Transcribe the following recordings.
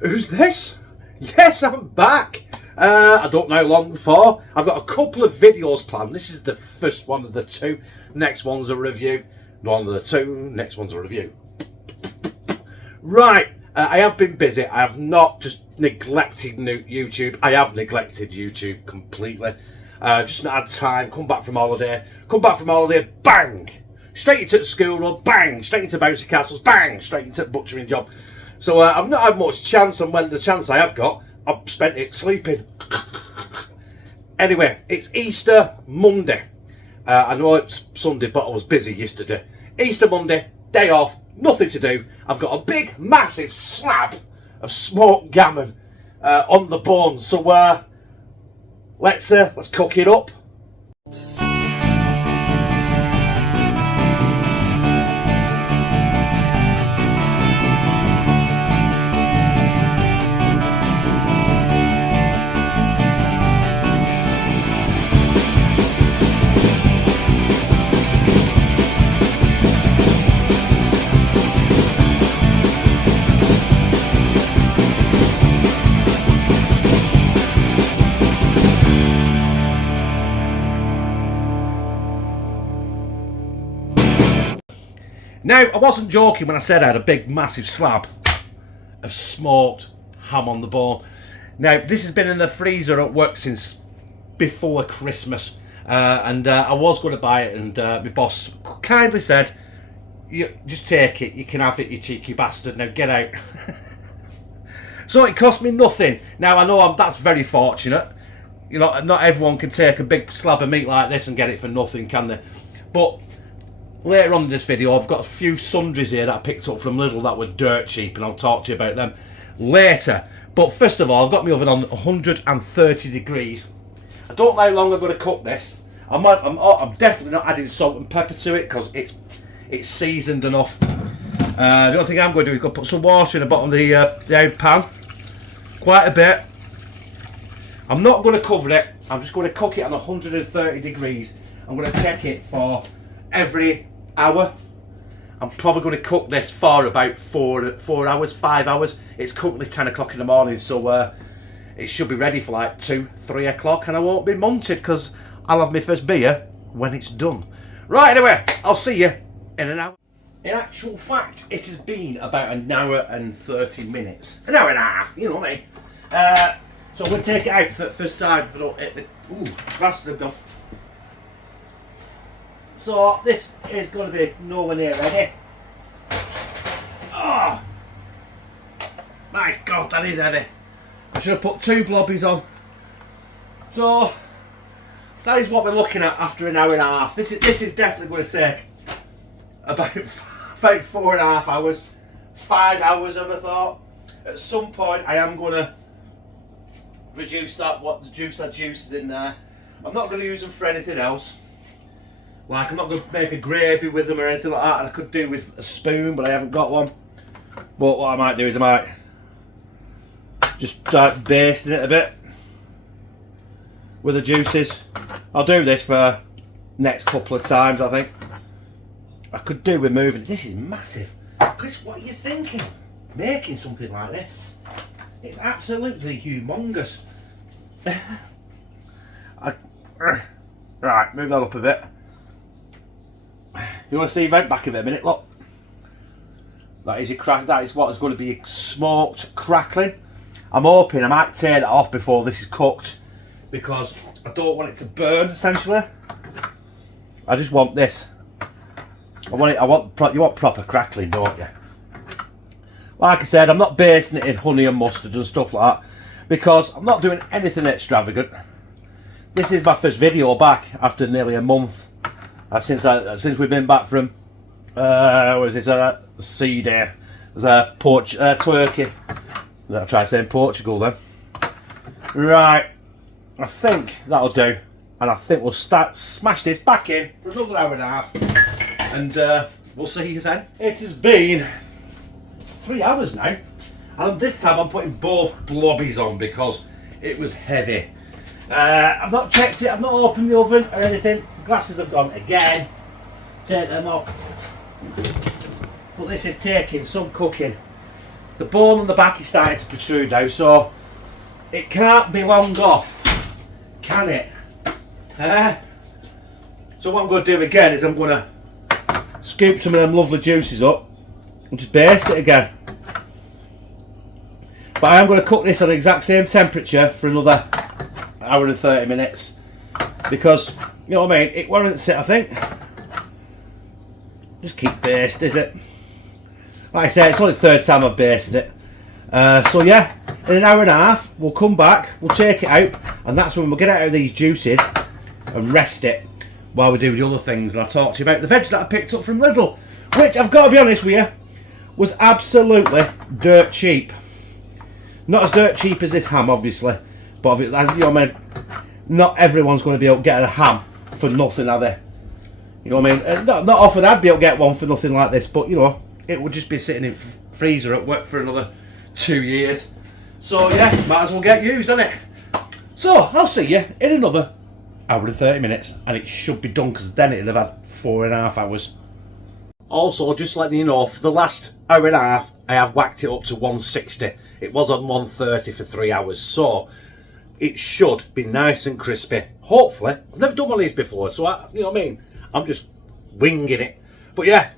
Who's this? Yes, I'm back. I don't know how long for. I've got a couple of videos planned. This is the first one of the two. Next one's a review. One of the two. Next one's a review. Right. I have been busy. I have not just neglected YouTube. I have neglected YouTube completely. Just not had time. Come back from holiday. Bang! Straight into the school run. Bang! Straight into bouncy castles. Bang! Straight into the butchering job. So I've not had much chance, and when the chance I have got, I've spent it sleeping. Anyway, it's Easter Monday. I know it's Sunday, but I was busy yesterday. Easter Monday, day off, nothing to do. I've got a big, massive slab of smoked gammon on the bone. So let's cook it up. Now, I wasn't joking when I said I had a big, massive slab of smoked ham on the bone. Now, this has been in the freezer at work since before Christmas. And I was going to buy it, and my boss kindly said, just take it, you can have it, you cheeky bastard, now get out. So it cost me nothing. Now, I know that's very fortunate. You know, not everyone can take a big slab of meat like this and get it for nothing, can they? But later on in this video, I've got a few sundries here that I picked up from Lidl that were dirt cheap, and I'll talk to you about them later. But first of all, I've got my oven on 130 degrees. I don't know how long I'm going to cook this. I'm definitely not adding salt and pepper to it because it's seasoned enough. The only thing I'm going to do is go put some water in the bottom of the old pan. Quite a bit. I'm not going to cover it. I'm just going to cook it on 130 degrees. I'm going to check it for every hour. I'm probably going to cook this for about 4 hours, 5 hours. It's currently 10 o'clock in the morning, so it should be ready for like 2, 3 o'clock, and I won't be munted because I'll have my first beer when it's done. Right, anyway, I'll see you in an hour. In actual fact, it has been about an hour and 30 minutes. An hour and a half, you know what I mean. So I'm going to take it out for the first time. Ooh, glasses have gone. So this is going to be nowhere near ready. Oh, my God, that is heavy. I should have put 2 blobbies on. So that is what we're looking at after an hour and a half. This is definitely going to take about 4.5 hours, 5 hours. I would have thought. At some point, I am going to reduce that juice is in there. I'm not going to use them for anything else. Like, I'm not going to make a gravy with them or anything like that. I could do with a spoon, but I haven't got one. But what I might do is I might just start basting it a bit with the juices. I'll do this for next couple of times, I think. I could do with moving it. This is massive. Chris, what are you thinking? Making something like this? It's absolutely humongous. Right, move that up a bit. You want to see right back of it a minute? Look, that is what is going to be smoked crackling. I'm hoping I might tear that off before this is cooked because I don't want it to burn. Essentially, I just want this. You want proper crackling, don't you? Like I said, I'm not basting it in honey and mustard and stuff like that because I'm not doing anything extravagant. This is my first video back after nearly a month. Since we've been back from sea day. There's Turkey. I'll try saying Portugal then. Right, I think that'll do, and I think we'll smash this back in for another hour and a half, and we'll see you then. It has been 3 hours now, and this time I'm putting both blobbies on because it was heavy. I've not checked it, I've not opened the oven or anything. Glasses have gone again. Take them off. But this is taking some cooking. the bone on the back is starting to protrude now, so it can't be long off, can it? So what I'm going to do again is I'm going to scoop some of them lovely juices up and just baste it again. But I am going to cook this at the exact same temperature for another hour and 30 minutes because, you know what I mean, it warrants it, I think. Just keep basting it. Like I said, it's only the third time I've basted it. So yeah, in an hour and a half, we'll come back, we'll take it out, and that's when we'll get out of these juices and rest it while we do the other things. And I'll talk to you about the veg that I picked up from Lidl, which I've got to be honest with you, was absolutely dirt cheap. Not as dirt cheap as this ham, obviously, but you know what I mean, not everyone's going to be able to get a ham for nothing, are they? You know what I mean? Not often I'd be able to get one for nothing like this, but you know, it would just be sitting in freezer at work for another 2 years. So yeah, might as well get used, doesn't it? So I'll see you in another hour and 30 minutes, and it should be done because then it'll have had 4.5 hours. Also, just letting you know, for the last hour and a half, I have whacked it up to 160. It was on 130 for 3 hours, so it should be nice and crispy. Hopefully, I've never done one of these before, so you know what I mean. I'm just winging it. But yeah,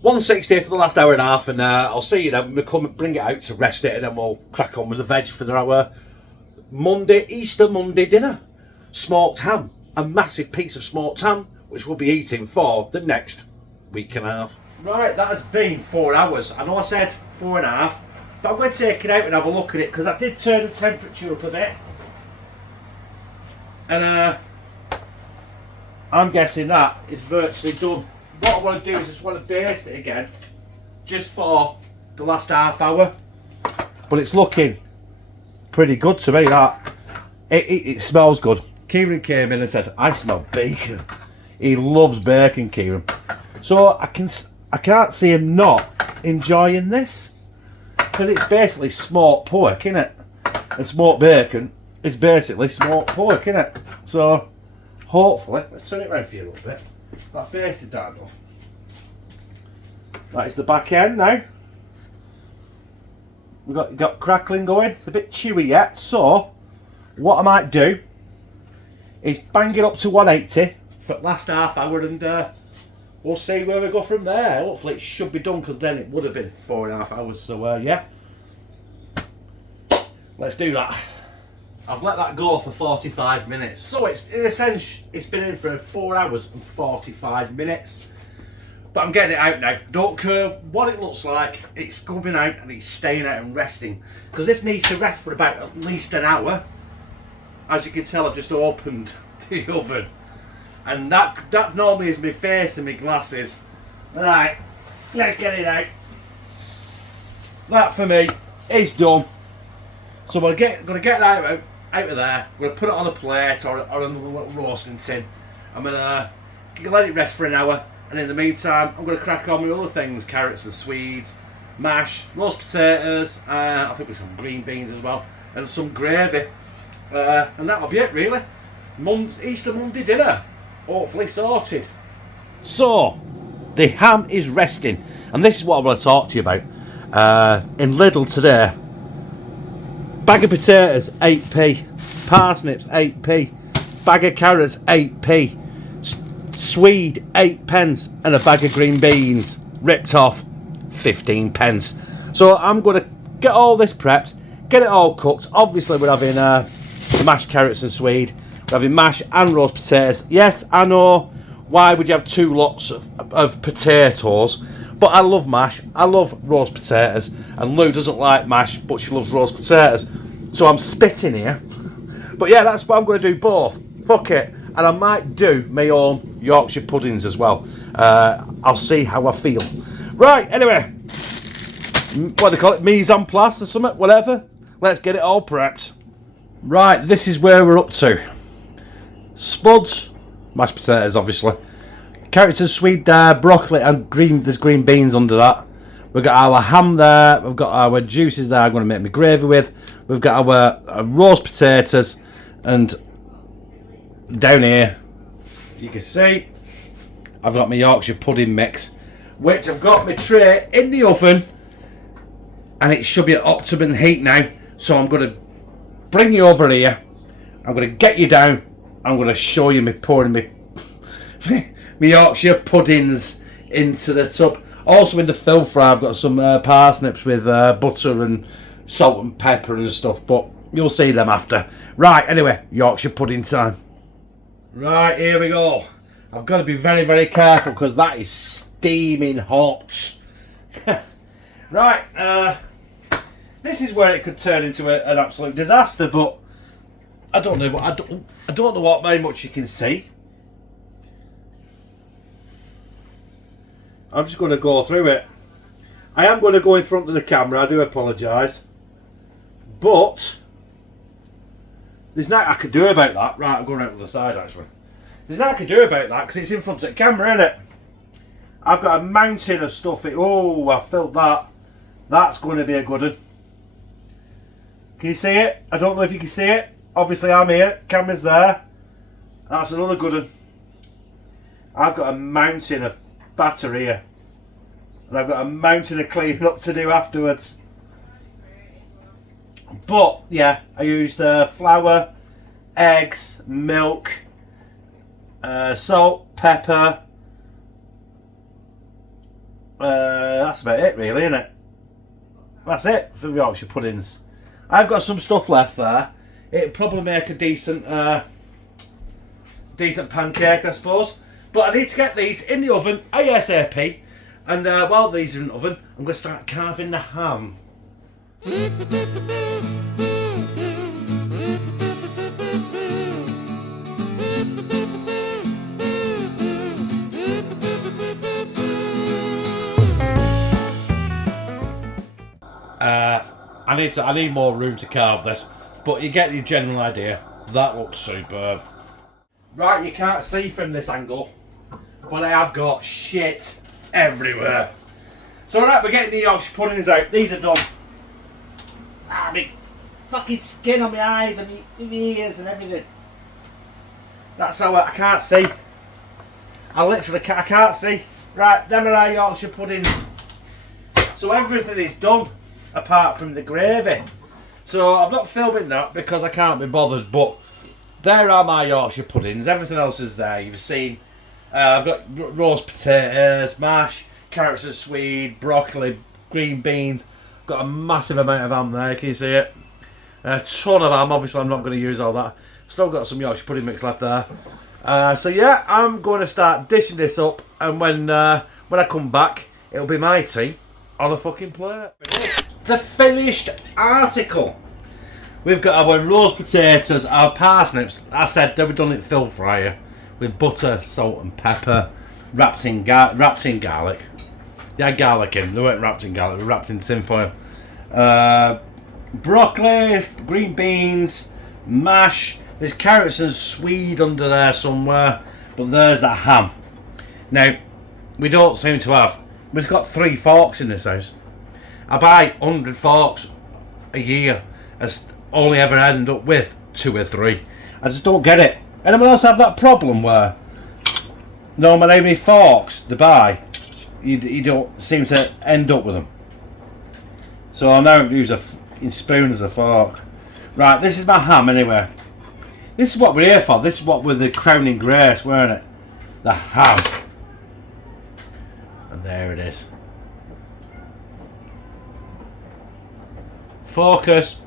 160 for the last hour and a half, and I'll see you then. We'll come and bring it out to rest it, and then we'll crack on with the veg for our Easter Monday dinner. Smoked ham, a massive piece of smoked ham, which we'll be eating for the next week and a half. Right, that has been 4 hours. I know I said 4.5, but I'm going to take it out and have a look at it because I did turn the temperature up a bit. And I'm guessing that is virtually done. What I want to do is just want to baste it again, just for the last half hour. But it's looking pretty good to me, that. It smells good. Kieran came in and said, I smell bacon. He loves bacon, Kieran. So I can't see him not enjoying this. Because it's basically smoked pork, isn't it? And smoked bacon is basically smoked pork, isn't it? So hopefully, let's turn it around for you a little bit. That's basted that enough. That is the back end now. We've got crackling going. It's a bit chewy yet, so what I might do is bang it up to 180 for the last half hour, and we'll see where we go from there. Hopefully it should be done, because then it would have been 4.5 hours. So yeah, let's do that. I've let that go for 45 minutes. So it's, in a sense, it's been in for 4 hours and 45 minutes. But I'm getting it out now. Don't care what it looks like. It's coming out and it's staying out and resting. Because this needs to rest for about at least an hour. As you can tell, I've just opened the oven. And that normally is my face and my glasses. Right, let's get it out. That for me is done. So we're going to get that out of there. We're going to put it on a plate or another little roasting tin. I'm going to let it rest for an hour. And in the meantime, I'm going to crack on with other things. Carrots and swedes, mash, roast potatoes, I think with some green beans as well. And some gravy. And that'll be it really. Easter Monday dinner. Hopefully sorted. So, the ham is resting. And this is what I want to talk to you about. In Lidl today, bag of potatoes, 8p. Parsnips, 8p. Bag of carrots, 8p. Swede, 8 pence. And a bag of green beans, ripped off, 15 pence. So I'm going to get all this prepped, get it all cooked. Obviously we're having mashed carrots and swede. We're having mash and roast potatoes. Yes, I know, why would you have 2 lots of potatoes? But I love mash, I love roast potatoes. And Lou doesn't like mash, but she loves roast potatoes. So I'm spitting here. But yeah, that's what I'm going to do, both. Fuck it. And I might do my own Yorkshire puddings as well. I'll see how I feel. Right, anyway. What do they call it? Mise en place or something? Whatever. Let's get it all prepped. Right, this is where we're up to. Spuds. Mashed potatoes, obviously. Carrots and sweet there. Broccoli and there's green beans under that. We've got our ham there. We've got our juices there I'm going to make my gravy with. We've got our roast potatoes. And down here, you can see, I've got my Yorkshire pudding mix, which I've got my tray in the oven and it should be at optimum heat now. So I'm going to bring you over here. I'm going to get you down. I'm going to show you me pouring me Yorkshire puddings into the tub. Also in the fill fry I've got some parsnips with butter and salt and pepper and stuff, but you'll see them after. Right, anyway, Yorkshire pudding time. Right, here we go. I've got to be very, very careful because that is steaming hot. Right, this is where it could turn into an absolute disaster, but I don't know. I don't know what very much you can see. I'm just going to go through it. I am going to go in front of the camera. I do apologise, but there's nothing I could do about that. Right, I'm going out to the side actually. There's nothing I could do about that because it's in front of the camera, isn't it? I've got a mountain of stuff. Oh, I filled that. That's going to be a good one. Can you see it? I don't know if you can see it. Obviously I'm here. Camera's there. That's another good one. I've got a mountain of batter here. And I've got a mountain of cleaning up to do afterwards. But, yeah, I used flour, eggs, milk, salt, pepper. That's about it really, isn't it? That's it for Yorkshire puddings. I've got some stuff left there. It'd probably make a decent pancake, I suppose. But I need to get these in the oven ASAP. And while these are in the oven, I'm going to start carving the ham. I need more room to carve this, but you get the general idea. That looks superb. Right, you can't see from this angle, but I have got shit everywhere. So right, we're getting the Yorkshire puddings out. These are done. Ah, my fucking skin on my eyes and my ears and everything. That's how I can't see. I can't see. Right, them are our Yorkshire puddings. So everything is done apart from the gravy. So I'm not filming that because I can't be bothered, but there are my Yorkshire puddings. Everything else is there. You've seen I've got roast potatoes, mash, carrots and swede, broccoli, green beans. Got a massive amount of ham there, can you see it? A ton of ham. Obviously I'm not going to use all that. Still got some Yorkshire pudding mix left there. So yeah, I'm going to start dishing this up, and when I come back, it'll be my tea on a fucking plate. The finished article. We've got our roast potatoes, our parsnips. I said they were done in fill fryer with butter, salt and pepper, wrapped in garlic. They had garlic in. They weren't wrapped in garlic. They were wrapped in tin foil. Broccoli, green beans, mash. There's carrots and swede under there somewhere, but there's that ham. Now, we don't seem to have. We've got 3 forks in this house. I buy 100 forks a year and only ever end up with 2 or 3. I just don't get it. Anyone else have that problem where no matter how many forks they buy, you don't seem to end up with them? So I now use a spoon as a fork. Right, this is my ham anyway. This is what we're here for. This is what we're the crowning grace, weren't it? The ham. And there it is. Focus.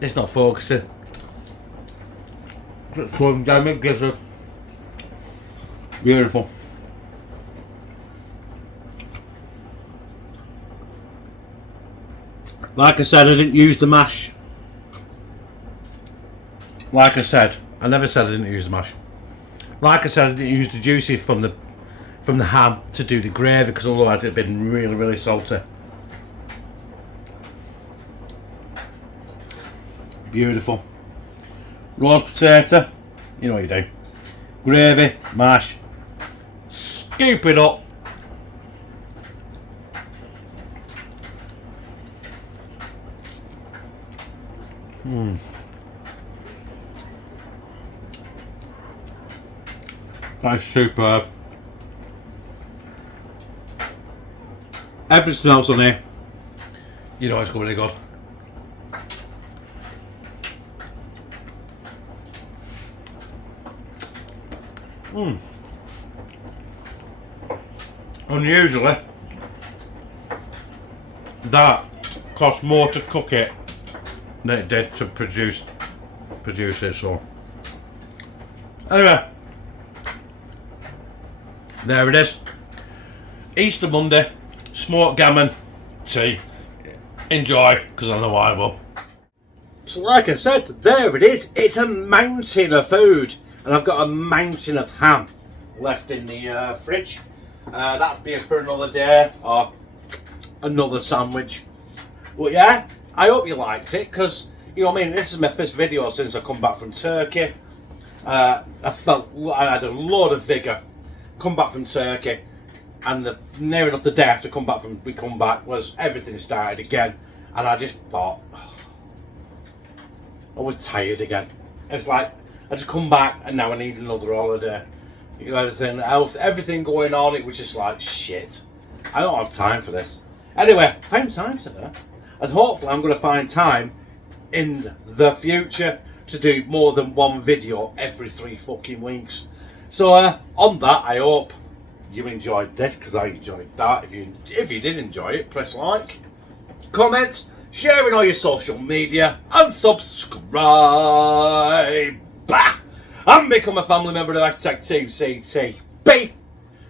It's not focusing. Beautiful. Like I said, I didn't use the mash. Like I said, I never said I didn't use the mash. Like I said, I didn't use the juices from the ham to do the gravy because otherwise it'd been really, really salty. Beautiful. Roast potato, you know what you do. Gravy, mash, scoop it up. That's superb. Everything else on here You know it's going to be good. Unusually, that cost more to cook it than it did to produce it. So anyway, there it is. Easter Monday, smoked gammon tea. Enjoy, because I know I will. So like I said, there it is. It's a mountain of food, and I've got a mountain of ham left in the fridge. That'll be for another day or another sandwich. But yeah, I hope you liked it, because you know what I mean, this is my first video since I come back from Turkey. I felt I had a lot of vigour. Come back from Turkey, and near enough the day after we come back was everything started again, and I just thought I was tired again. It's like I just come back and now I need another holiday. You know, everything going on, it was just like shit. I don't have time for this. Anyway, found time today, and hopefully I'm going to find time in the future to do more than one video every 3 fucking weeks. So on that, I hope you enjoyed this, because I enjoyed that. If you did enjoy it, press like, comment, share in all your social media, and subscribe. Bah! And become a family member of #2CTB,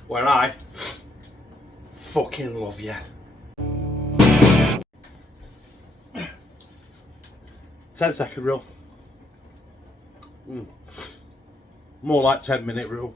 where I fucking love you. 10-second rule. More like 10-minute rule.